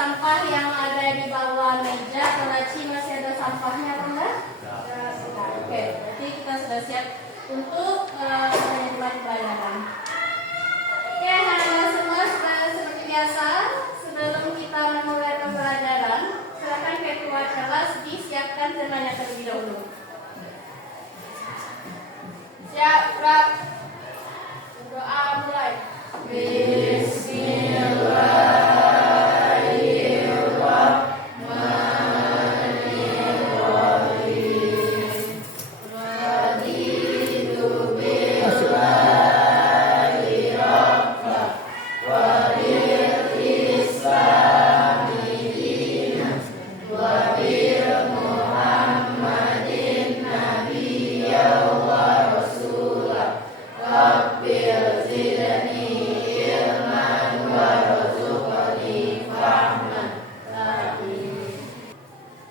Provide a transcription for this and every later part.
sampah yang ada di bawah meja. Kelaci masih ada sampahnya apa enggak? Oke, berarti kita sudah siap untuk menikmati pelajaran. Oke, halo semua, seperti biasa sebelum kita memulai pembelajaran, silakan ketua kelas disiapkan temanya terlebih dahulu. Siap, Rap. Doa mulai.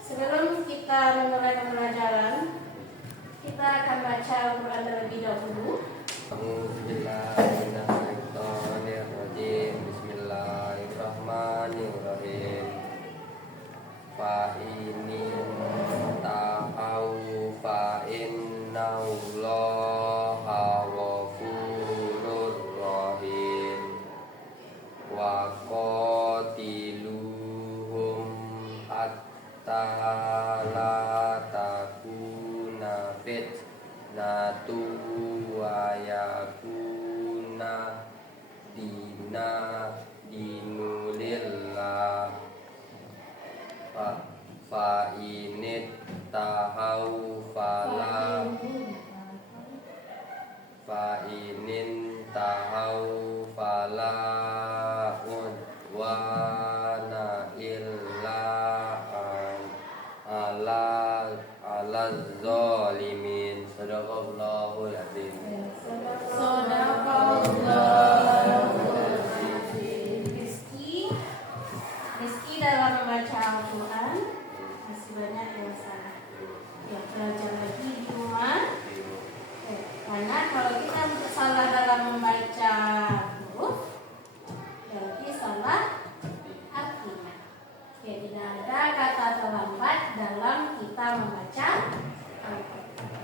Sebelum kita memulai pembelajaran, kita akan baca Al-Quran terlebih dahulu. Bismillahirrahmanirrahim. Fa ini ta'au fa innallaha ghafurur rahim. Wa qatiluhum hatta la takuna fitnatu wa yakuna dinulillah. Fa init tahau fala fa inin tahau fala udwana illa ala zalimin. Sadaqallahul azim. Rizki dalam membaca Al-Quran masih banyak yang salah. Ya, belajar lagi di rumah. Karena kalau kita salah dalam membaca huruf, berarti salah artinya. Oke, tidak ada kata terlambat dalam kita membaca Al-Quran.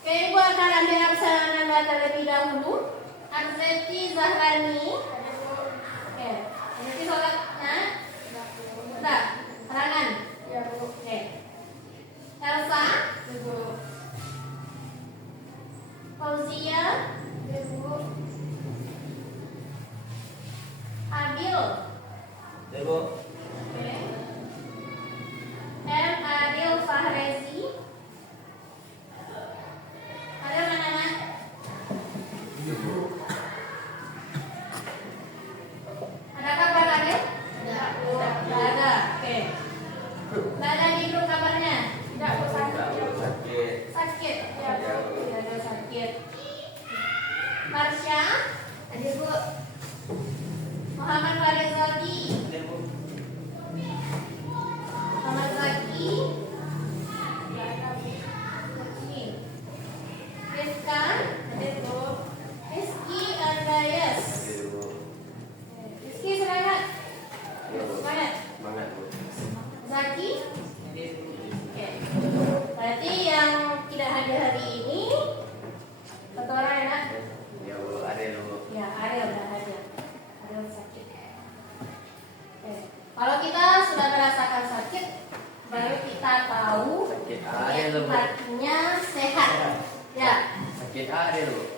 Oke, Ibu akan ambil absen Anda terlebih dahulu. Arzeti Zahrani. Oke, Arzeti sholatnya. Sudah, karangan. Oke. Elsa. Fauzia. Adil. Oke. M. Adil Fahrezi. Adil mana? Ada kabar Adil? Tidak ada. Oke. Tidak ada di grup kabarnya? Tidak, sakit. Sakit. Ya, tidak ada sakit. Marsha? Ada, Bu. Muhammad Farizaldi. Muhammad Zaki. Rizka. Ada, Bu. Rizki Andayas. Rizki semangat. Semangat. Zaki. Oke. Berarti yang tidak hadir hari ini satu orang enak. Ya, Ariel tidak hadir. Ariel sakit. Oke. Kalau kita sudah merasakan sakit, baru kita tahu artinya sehat. Ya. Sakit Ariel.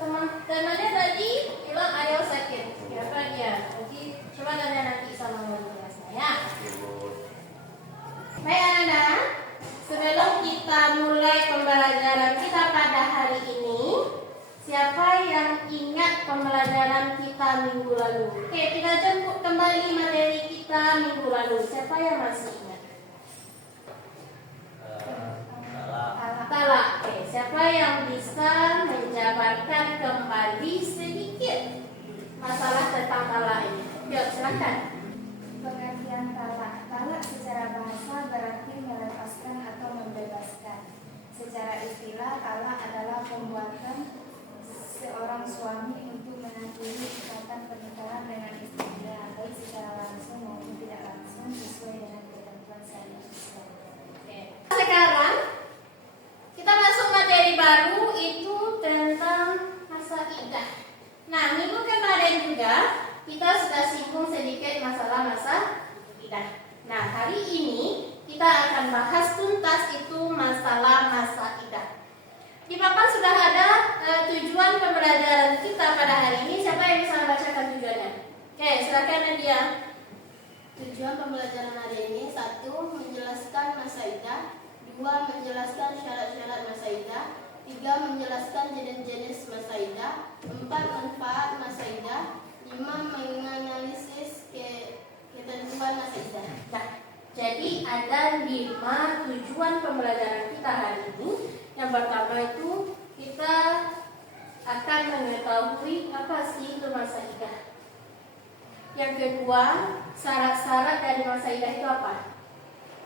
Teman-temannya tadi bilang Ariel sakit. Kenapa dia? Jadi coba tanya nanti sama wali kelasnya ya. Baik anak-anak, sebelum kita mulai pembelajaran kita pada hari ini, siapa yang ingat pembelajaran kita minggu lalu? Oke, kita jemput kembali materi kita minggu lalu. Siapa yang masih ingat? Talak. Oke, siapa yang bisa menjabarkan kembali sedikit masalah tentang talak ini? Yuk, silakan. Pengertian talak. Talak secara bahasa berarti melepaskan atau membebaskan. Secara istilah, talak adalah pembuatan seorang suami untuk mengakhiri ikatan pernikahan dengan istrinya, baik secara langsung maupun kita sudah singgung sedikit masalah masa idah. Nah, hari ini kita akan bahas tuntas itu masalah masa idah. Di papan sudah ada tujuan pembelajaran kita pada hari ini. Siapa yang bisa membacakan tujuannya? Oke, silakan Nadia. Tujuan pembelajaran hari ini: 1. Menjelaskan masa idah. 2. Menjelaskan syarat-syarat masa idah. 3. Menjelaskan jenis-jenis masa idah. 4. Manfaat masa idah. 5. Menganalisis ketentuan masa idah. Nah, jadi ada 5 tujuan pembelajaran kita hari ini. Yang pertama itu kita akan mengetahui apa sih itu masa idah. Yang kedua, syarat-syarat dari masa idah itu apa?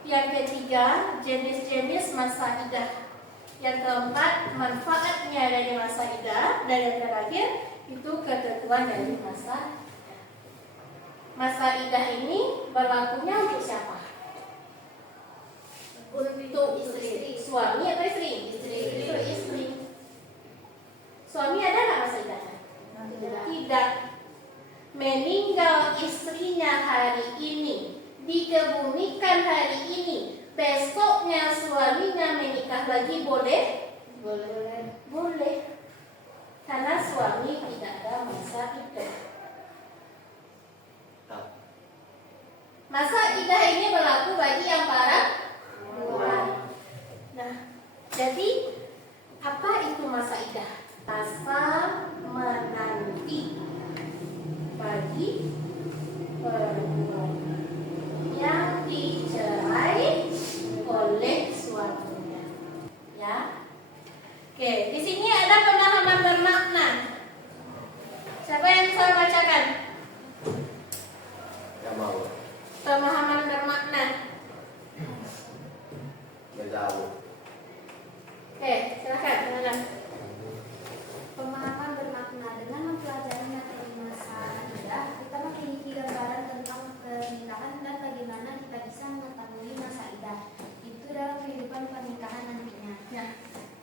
Yang ketiga, jenis-jenis masa idah. Yang keempat, manfaatnya dari masa idah. Dan yang terakhir, itu ketentuan dari masa idah. Masa idah ini berlakunya untuk siapa? Untuk istri. Suami atau istri? Untuk istri. Suami ada nggak masa idahnya? Tidak. Meninggal istrinya hari ini, dikebumikan hari ini, besoknya suaminya menikah lagi, boleh? Boleh. Karena suami tidak ada masa idah. Masa idah ini berlaku bagi yang perempuan. Nah, jadi apa itu masa idah? Masa menanti bagi perempuan yang dicerai oleh suaminya. Ya. Oke, di sini ada pemahaman bermakna. Siapa yang bisa bacakan? Gak mau. Pemahaman bermakna. Gak tahu. Oke, silakan. Pemahaman bermakna. Dengan mempelajari materi masa idah, kita memiliki gambaran tentang pernikahan dan bagaimana kita bisa mengetahui masa idah itu dalam kehidupan pernikahan nantinya. Nah,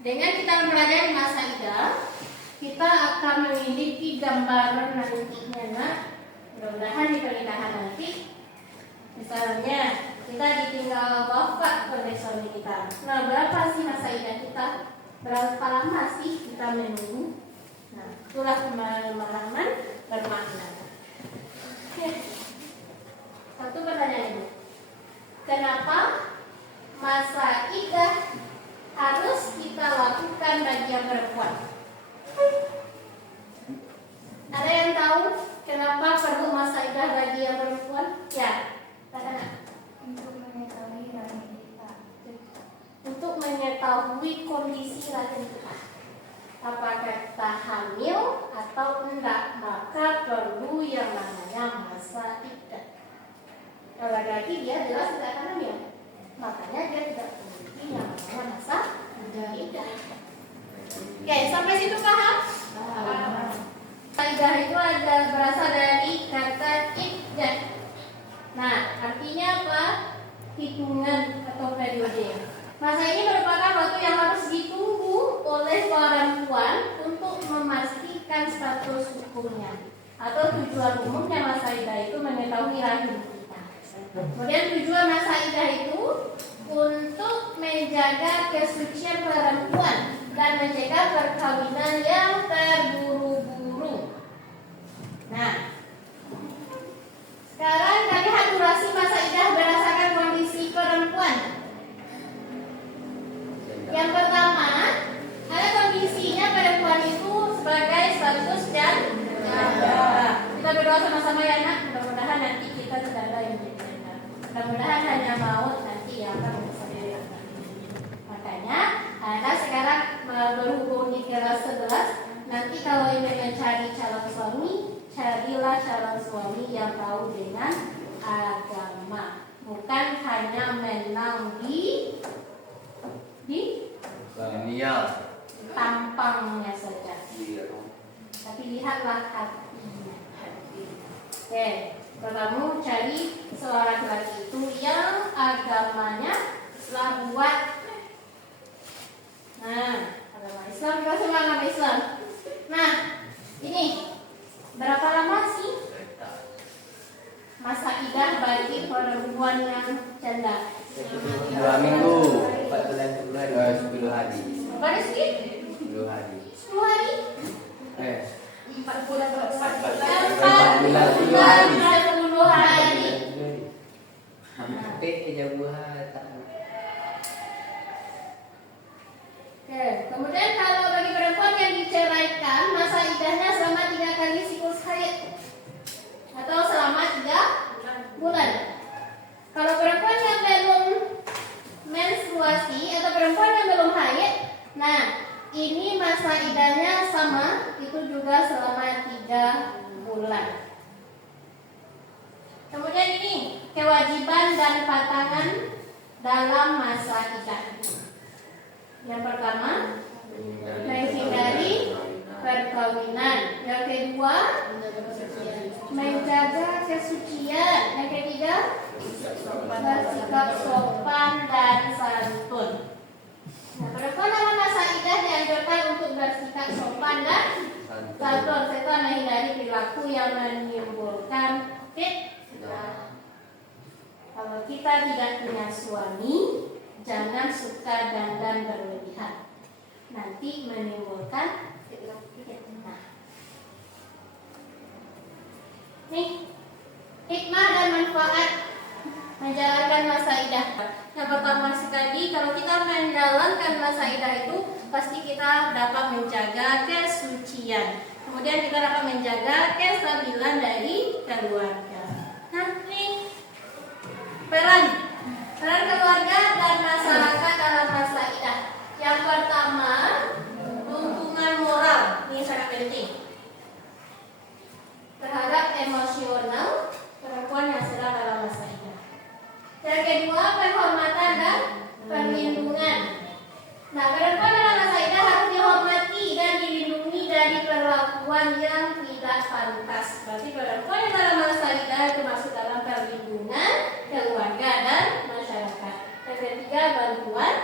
dengan kita mempelajari masa idah, kita akan memiliki gambaran nantinya, nak. Mudah-mudahan di pernikahan nanti, misalnya kita ditinggal wafat oleh suami kita. Nah, berapa sih masa idah kita? Berapa lama sih kita menunggu? Nah, itulah pemahaman bermakna. Oke. Satu pertanyaan ini. Kenapa masa idah harus kita lakukan bagi yang perempuan? Ada yang tahu kenapa perlu masa idah bagi yang perempuan? Ya, katakan. Untuk mengetahui rahim kita. Untuk mengetahui kondisi rahim kita, apakah kita hamil atau enggak, maka perlu yang namanya masa idah. Kalau laki-laki dia jelas tidak akan hamil, makanya dia tidak memiliki yang namanya masa idah. Oke, sampai situ paham? Masa idah itu ada berasal dari kata iddah. Nah, artinya apa? Hitungan atau periode. Masa ini merupakan waktu yang harus ditunggu oleh perempuan untuk memastikan status hukumnya. Atau tujuan umumnya masa idah itu mengetahui rahim kita. Kemudian tujuan masa idah itu untuk menjaga kesucian perempuan dan mencegah perkawinan yang terburu-buru. Nah, sekarang kita lihat durasi masa idah berdasarkan kondisi perempuan. Yang pertama, ada kondisinya perempuan itu sebagai status janda. Kita berdoa sama-sama ya, nak. Mudah-mudahan nanti kita tidak ada yang jadi janda. Mudah-mudahan hanya maut nanti yang akan menjadi janda. Makanya, Anda sekarang berhubungi kelas 11. Nanti kalau ingin mencari calon suami, carilah calon suami yang tahu dengan agama, bukan hanya menang di Dunia. tampangnya saja, tapi lihatlah hatinya. Oke, pertama cari seorang laki itu yang agamanya Islam buat. Nah, agama Islam, kita semua agama Islam. Nah, ini berapa lama sih perempuan yang janda? 2 minggu, 4 bulan 10 hari. Pada sedikit? 10 hari. 10 hari? 4 bulan 4 bulan. 4 bulan 10 hari. Hampir aja buat. Oke, kemudian kalau bagi perempuan yang diceraikan, masa iddahnya selama 3 kali siklus haid atau selama 3 bulan. Kalau perempuan yang belum menstruasi atau perempuan yang belum haid, nah ini masa iddahnya sama, itu juga selama 3 bulan. Kemudian ini kewajiban dan pantangan dalam masa iddah. Yang pertama, menghindari perkawinan. Yang kedua, menjaga kesucian. Yang ketiga, bersikap sopan dan santun. Nah, perempuan dalam masa iddah dianjurkan untuk bersikap sopan dan santun serta menghindari perilaku yang menimbulkan fitnah. Kalau kita tidak punya suami, jangan suka dandan berlebihan, nanti menimbulkan fitnah. Nih, hikmah dan manfaat menjalankan masa iddah. Yang pertama sekali, kalau kita menjalankan masa iddah itu pasti kita dapat menjaga kesucian. Kemudian kita dapat menjaga kestabilan dari keluarga. Nah, nih peran keluarga dan masyarakat dalam masa iddah. Yang pertama, dukungan moral. Ini sangat penting terhadap emosional perempuan yang sedang dalam masa iddah. Yang kedua, penghormatan dan perlindungan. Nah, perempuan dalam masa iddah harus dihormati dan dilindungi dari perlakuan yang tidak pantas. Berarti perempuan yang dalam masa iddah itu masuk dalam perlindungan keluarga dan masyarakat. Yang ketiga, bantuan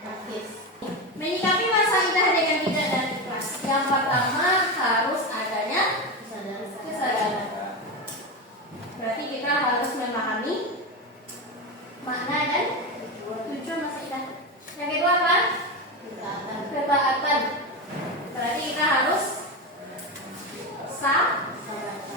praktis. Menyikapi masa iddah dengan bijak dan ikhlas. Yang pertama harus adanya kesadaran. Berarti kita harus memahami makna dan tujuan masa iddah. Yang kedua apa? Ketaatan. Berarti kita harus sabar.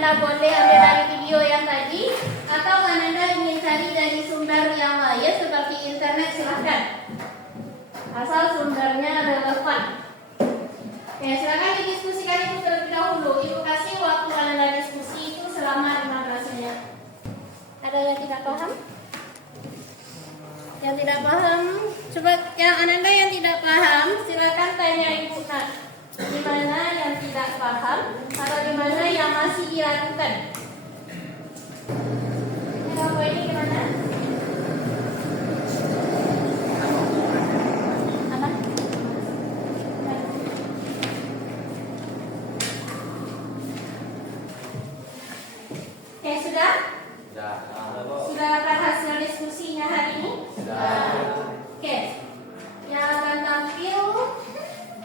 Ananda boleh ambil dari video yang tadi, atau Ananda ingin cari dari sumber yang lain seperti internet, silahkan. Asal sumbernya relevan. Oke, silakan didiskusikan itu terlebih dahulu. Ibu kasih waktu Ananda diskusi itu selama 15 menit. Ada yang tidak paham? Yang tidak paham, coba yang Ananda yang tidak paham, silakan tanya Ibu Nak. Di mana yang tidak paham atau di mana yang masih diragukan? Kalau ini gimana? Apa? Oke, sudah? Sudah dapat hasil diskusinya hari ini? Oke. Yang akan tampil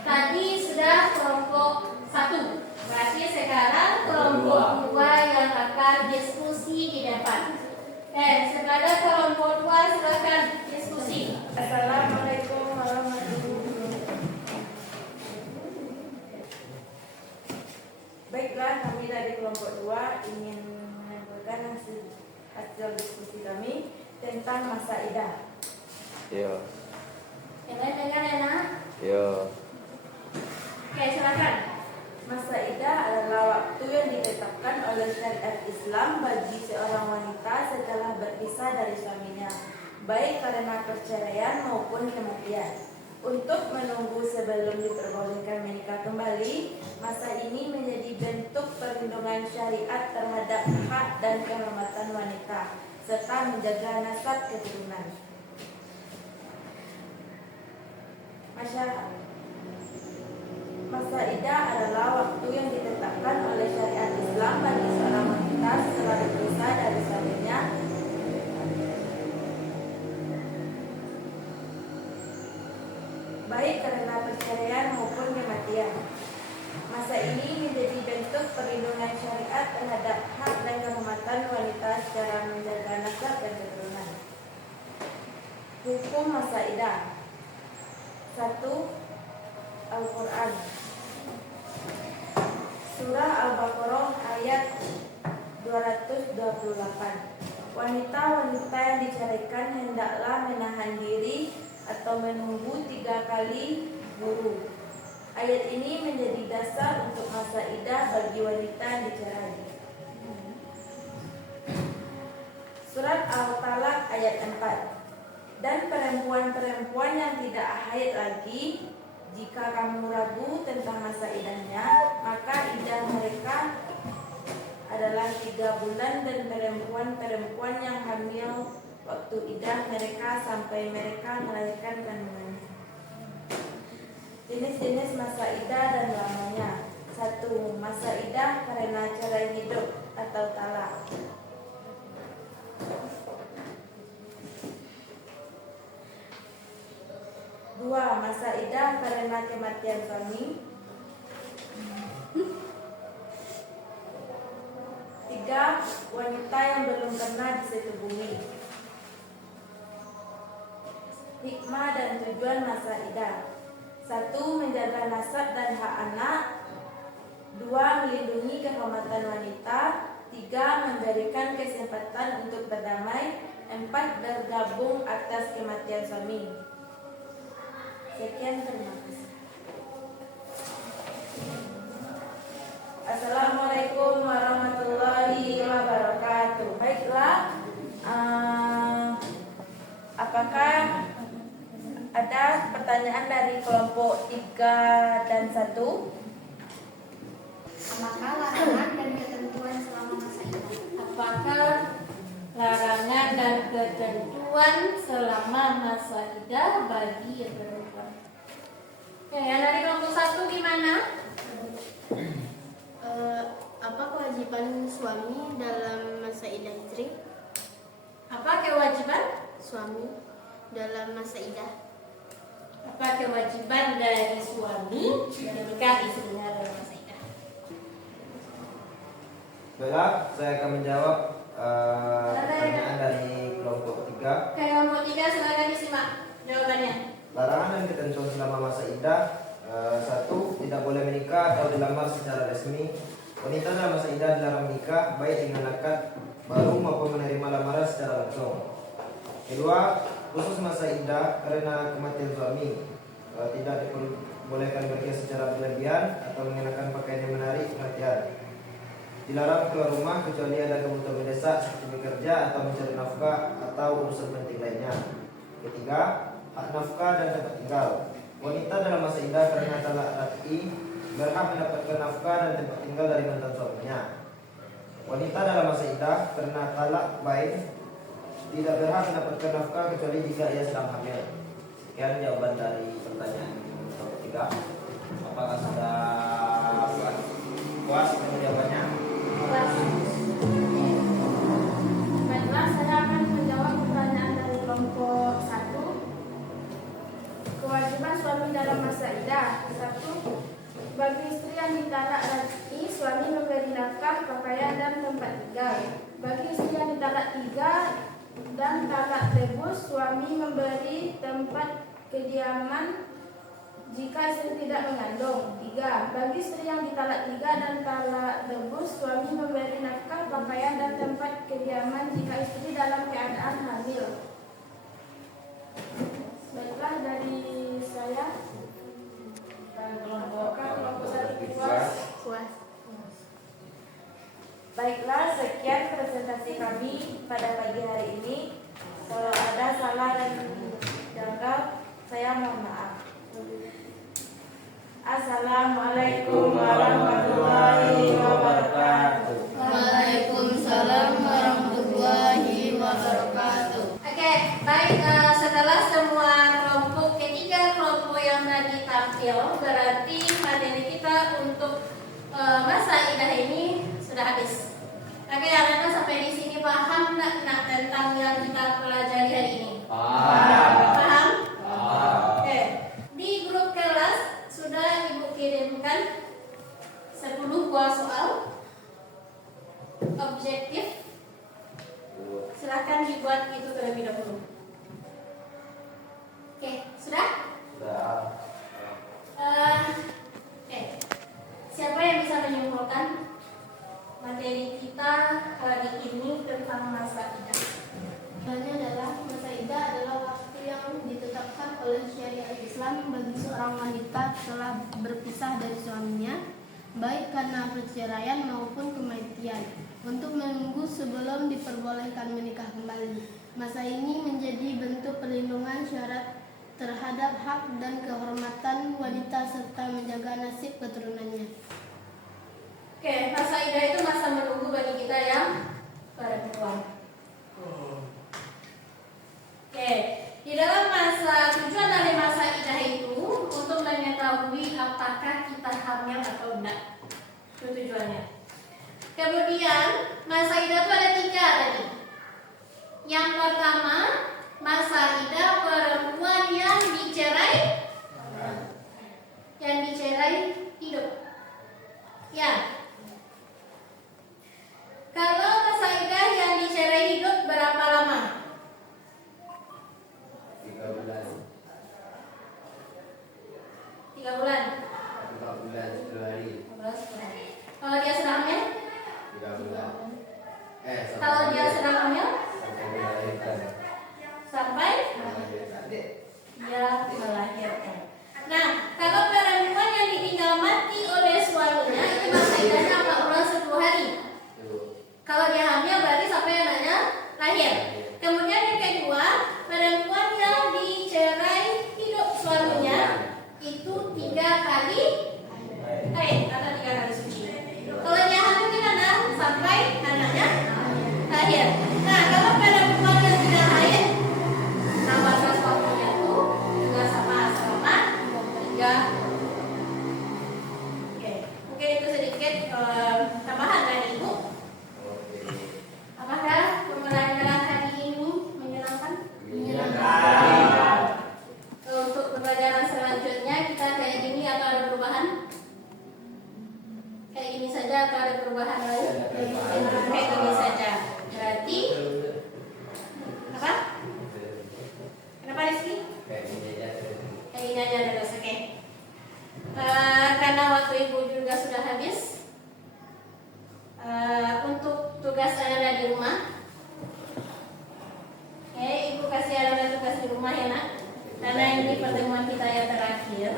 tadi sudah kelompok 1. Berarti sekarang kelompok 2 yang akan diskusi di depan. Oke, kepada kelompok 2 silakan diskusi. Assalamualaikum warahmatullahi wabarakatuh. Baiklah, kami dari kelompok 2 ingin menyampaikan hasil diskusi kami tentang masa idah. Yo. Yang lain dengar ya, Nak? Yo. Oke, silakan. Masa idah adalah waktu yang ditetapkan oleh syariat Islam bagi seorang wanita setelah berpisah dari suaminya, baik karena perceraian maupun kematian. Untuk menunggu sebelum diperbolehkan menikah kembali, masa ini menjadi bentuk perlindungan syariat terhadap hak dan kehormatan wanita, serta menjaga nasab keturunan. Masa idah adalah waktu yang ditetapkan oleh syariat Islam bagi seorang wanita setelah berpisah dari suaminya, baik karena perceraian maupun kematian. Masa ini menjadi bentuk perlindungan syariat terhadap hak dan kehormatan wanita secara menjaga nasab dan keturunan. Hukum masa idah. 1. Al-Quran. Surah Al-Baqarah ayat 228. Wanita-wanita yang diceraikan hendaklah menahan diri atau menunggu 3 kali buru. Ayat ini menjadi dasar untuk masa idah bagi wanita yang dicerai. Surat Al-Talaq ayat 4. Dan perempuan-perempuan yang tidak haid lagi, jika kamu ragu tentang masa idahnya, maka idah mereka adalah 3 bulan, dan perempuan-perempuan yang hamil waktu idah mereka sampai mereka melahirkan kandungannya. Jenis-jenis masa idah dan lamanya. 1. Masa idah karena cerai hidup atau talak. 2. Masa idah karena kematian suami. 3. Wanita yang belum pernah disetubui. Hikmah dan tujuan masa idah. 1. Menjaga nasab dan hak anak. 2. Melindungi kehormatan wanita. 3. Memberikan kesempatan untuk berdamai. 4. Bergabung atas kematian suami. Sekian, terima kasih. Assalamualaikum warahmatullahi wabarakatuh. Baiklah, apakah ada pertanyaan dari kelompok 3 dan 1? Apakah larangan dan ketentuan selama masa idah? Apakah larangan dan ketentuan selama masa idah bagi yang perempuan? Oke, yang dari kelompok 1 gimana? Apa kewajiban suami dalam masa idah istri? Apa kewajiban? Suami dalam masa idah. Apa kewajiban dari suami ketika istrinya dalam masa idah? Baiklah, saya akan menjawab pertanyaan dari kelompok 3. Oke, kelompok 3 silakan disimak jawabannya. Larangan dan ketentuan selama masa idah. 1. Tidak boleh menikah atau dilamar secara resmi Wanita dalam masa iddah dilarang menikah baik dengan akad baru maupun menerima lamaran secara langsung. Kedua, khusus masa iddah karena kematian suami, tidak diperbolehkan berhias secara berlebihan atau mengenakan pakaian yang menarik perhatian. Dilarang keluar rumah kecuali ada kebutuhan mendesak seperti bekerja atau mencari nafkah atau urusan penting lainnya. Ketiga, hak nafkah dan tempat tinggal. Wanita dalam masa iddah karena talak raj'i berhak mendapatkan nafkah dan tempat tinggal dari mantan suaminya. Wanita dalam masa iddah karena talak bain tidak berhak mendapatkan nafkah kecuali jika ia sedang hamil. Sekian jawaban dari pertanyaan nomor 3. Apakah sudah puas dengan jawabannya? Baiklah, saya akan menjawab pertanyaan dari kelompok 1. Kewajiban suami dalam masa iddah. 1. Bagi istri yang ditalak raj'i, suami memberi nafkah, pakaian, dan tempat tinggal. Bagi istri yang ditalak 3 dan talak rebus, suami memberi tempat kediaman jika istri tidak mengandung. 3. Bagi istri yang ditalak 3 dan talak rebus, suami memberi nafkah, pakaian, dan tempat kediaman jika istri dalam keadaan hamil. Baiklah, dari saya. Kelompok 1 puas. Baiklah, sekian presentasi kami pada pagi hari ini. Kalau ada salah dan janggal, saya mohon maaf. Assalamualaikum warahmatullahi wabarakatuh. Waalaikumsalam warahmatullahi wabarakatuh. Oke, baik. Setelah semua kelompok, ketiga kelompok yang tadi tampil, berarti materi kita untuk masa iddah ini sudah habis. Oke, anak-anak sampai di sini paham nggak tentang yang kita pelajari hari ini? Paham? Oke. Di grup kelas sudah Ibu kirimkan 10 buah soal objektif. Silakan dibuat itu terlebih dahulu. Oke, sudah? Sudah. Oke. Siapa yang bisa menyimpulkan materi kita hari ini tentang masa iddah? Jawabannya adalah masa iddah adalah waktu yang ditetapkan oleh syariat Islam bagi seorang wanita setelah berpisah dari suaminya, baik karena perceraian maupun kematian, untuk menunggu sebelum diperbolehkan menikah kembali. Masa ini menjadi bentuk perlindungan syarat terhadap hak dan kehormatan wanita serta menjaga nasib keturunannya. Oke, masa iddah itu masa menunggu bagi kita yang perempuan. Oke, di dalam tujuan dari masa iddah itu untuk mengetahui apakah kita hamil atau tidak. Itu tujuannya. Kemudian masa iddah itu ada 3 tadi. Yang pertama, masa iddah perempuan yang dicerai. Yang dicerai hidup. Ya. Kalau masa iddah yang dicerai hidup berapa lama? 3 bulan. 3 bulan. 4 bulan 10 hari. Kalau dia sedang hamil? 3 bulan. Kalau dia sedang hamil? Sampai melahirkan. Sampai dia melahirkan. Nah, kalau perempuan yang ditinggal mati oleh suaminya, itu masa iddahnya 14 hari. Kalau dia hamil berarti sampai anaknya lahir. Kemudian yang kedua, perempuan yang dicerai hidup suaminya itu 3 kali haid atau 3 kali suci. Kalau dia hamil gimana? Sampai anaknya lahir. Nah, kalau perempuan yang tidak haid, tambah waktunya itu juga sama selama 3. Oke, mungkin itu sedikit tambahan dari Ibu. Apakah pembelajaran hari ini menyenangkan? Menyenangkan. Untuk pembelajaran selanjutnya kita kayak gini atau ada perubahan? Kayak gini saja atau ada perubahan lain? Kayak gini saja. Berarti tugas anak-anak di rumah. Oke, Ibu kasih anak-anak tugas di rumah ya nak. Karena ini pertemuan kita yang terakhir.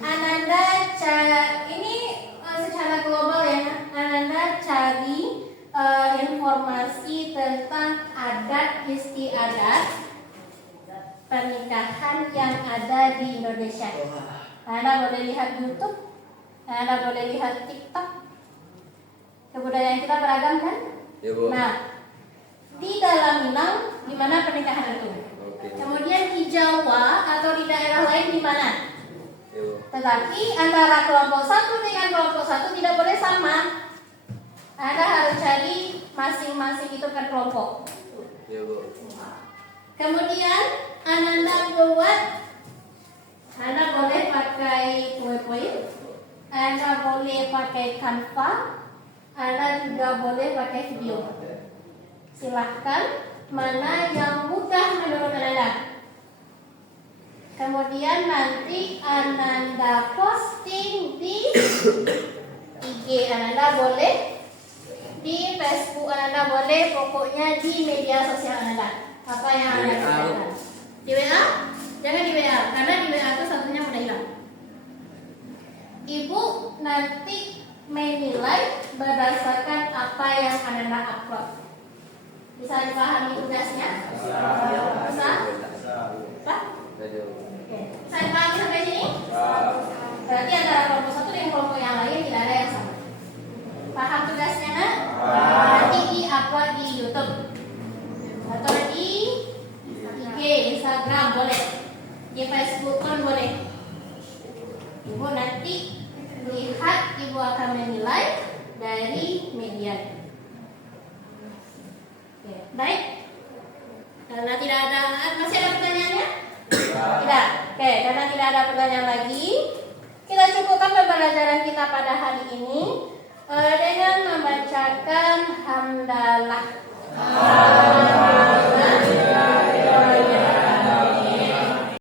Ananda ini secara global ya nak. Ananda cari informasi tentang adat istiadat pernikahan yang ada di Indonesia. Anda boleh lihat YouTube, Anda boleh lihat TikTok. Kebudayaan kita beragam kan? Ya, Bu. Nah, di dalam Minang di mana pernikahan itu? Oke. Kemudian di Jawa atau di daerah lain di mana? Ya, Bu. Tetapi antara kelompok satu dengan kelompok satu tidak boleh sama. Anda harus cari masing-masing itu per kelompok. Ya, Bu. Kemudian Ananda buat, Anda boleh pakai PowerPoint, Anda boleh pakai Canva, Anda juga boleh pakai video. Silahkan mana yang mudah menurut Anda. Kemudian nanti Ananda posting di IG Ananda boleh, di Facebook Ananda boleh, pokoknya di media sosial Ananda. Apa yang Anda kerjakan? Di WA? Jangan di WA, karena di WA itu satunya mudah hilang. Ibu nanti menilai berdasarkan apa yang Ananda upload. Bisa dipahami tugasnya? Bisa? Bisa? Oke. Saya pahami sampai sini? Berarti antara kelompok satu dengan kelompok yang lain tidak ada yang sama. Paham tugasnya nak? Nanti di-upload di YouTube atau di IG, Instagram boleh, di Facebook pun boleh. Ibu nanti lihat, ibu akan menilai dari media. Oke, baik. Karena tidak ada, masih ada pertanyaannya? Tidak. Oke, karena tidak ada pertanyaan lagi, kita cukupkan pembelajaran kita pada hari ini dengan membacakan hamdalah.